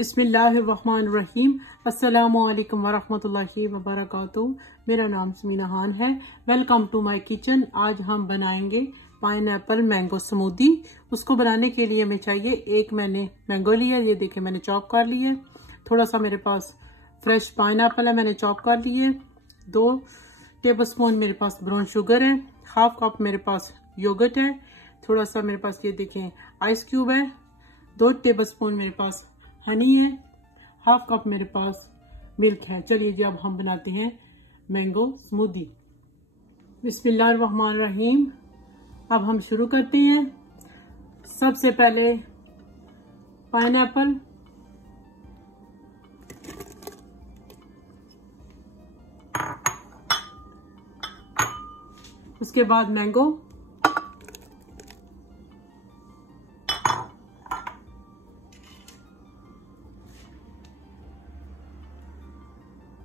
बिस्मिल्लाहिर्रहमानिर्रहीम। अस्सलामुअलैकुम वरहमतुल्लाहि वबरकातुहू। मेरा नाम समीना है। Welcome to my kitchen. आज हम बनाएंगे पाइनएप्पल मैंगो स्मूदी। उसको बनाने के लिए हमें चाहिए, एक मैंने मैंगो लिया, ये देखें मैंने चॉप कर लिया। थोड़ा सा मेरे पास फ्रेश पाइनएप्पल है, मैंने चॉप कर लिए। 2 टेबलस्पून मेरे पास ब्राउन शुगर है। हाफ कप मेरे पास योगर्ट है। थोड़ा सा मेरे पास ये देखें आइस क्यूब है। 2 टेबलस्पून मेरे पास हनी है। हाफ कप मेरे पास मिल्क है। चलिए जी अब हम बनाते हैं मैंगो स्मूदी। बिस्मिल्लाहिर्रहमानिर्रहीम। अब हम शुरू करते हैं। सबसे पहले पाइनएप्पल, उसके बाद मैंगो,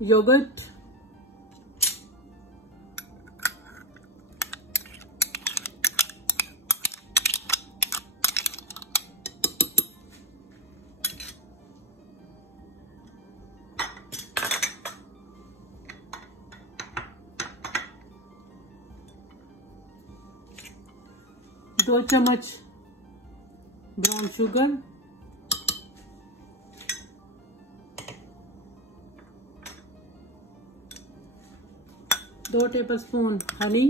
योगर्ट, दो चम्मच ब्राउन शुगर, 2 टेबलस्पून हनी,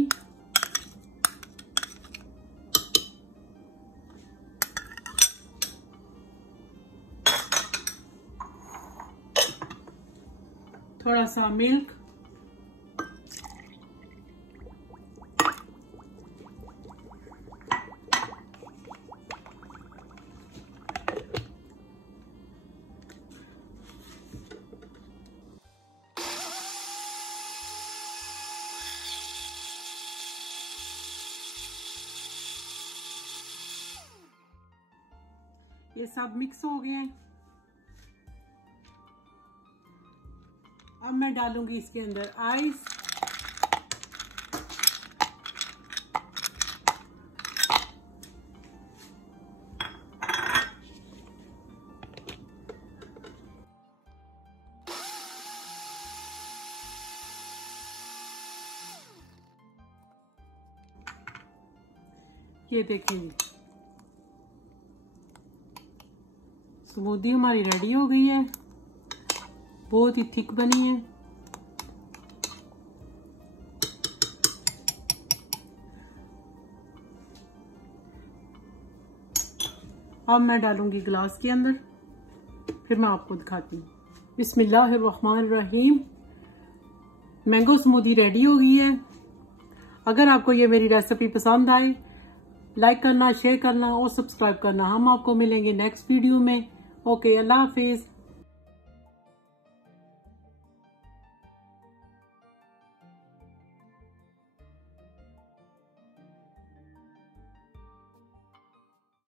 थोड़ा सा मिल्क, ये सब मिक्स हो गए हैं। अब मैं डालूंगी इसके अंदर आइस, ये देखेंगे स्मूदी हमारी रेडी हो गई है। बहुत ही थिक बनी है। अब मैं डालूंगी ग्लास के अंदर, फिर मैं आपको दिखाती हूँ। बिस्मिल्लाहिर्रहमानिर्रहीम। मैंगो स्मूदी रेडी हो गई है। अगर आपको ये मेरी रेसिपी पसंद आए, लाइक करना, शेयर करना और सब्सक्राइब करना। हम आपको मिलेंगे नेक्स्ट वीडियो में। ओके, अल्लाह हाफिज।